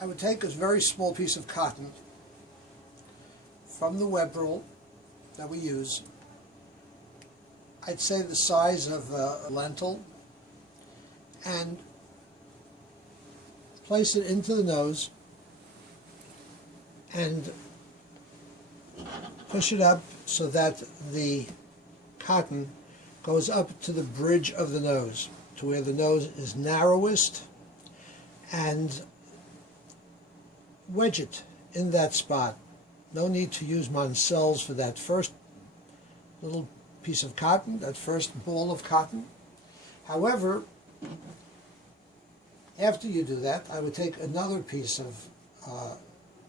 I would take a very small piece of cotton from the web roll that we use. I'd say the size of a lentil, and place it into the nose and push it up so that the cotton goes up to the bridge of the nose, to where the nose is narrowest, and wedge it in that spot. No need to use Moncels for that first little piece of cotton, that first ball of cotton. However, after you do that, I would take another piece of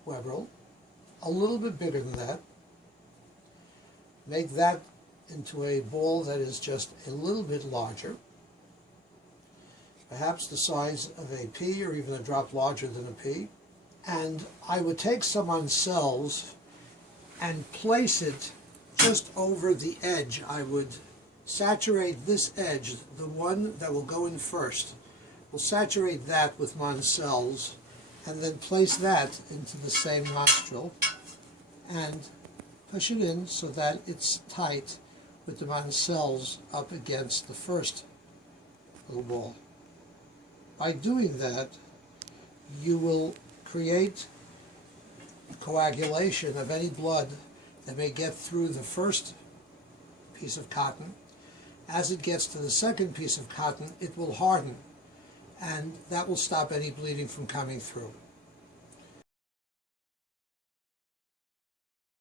web roll, a little bit bigger than that, make that into a ball that is just a little bit larger, perhaps the size of a pea or even a drop larger than a pea, and I would take some Moncels and place it just over the edge. I would saturate this edge, the one that will go in first. We'll saturate that with Moncels and then place that into the same nostril and push it in so that it's tight with the Moncels up against the first little ball. By doing that, you will create coagulation of any blood that may get through the first piece of cotton. As it gets to the second piece of cotton, it will harden, and that will stop any bleeding from coming through.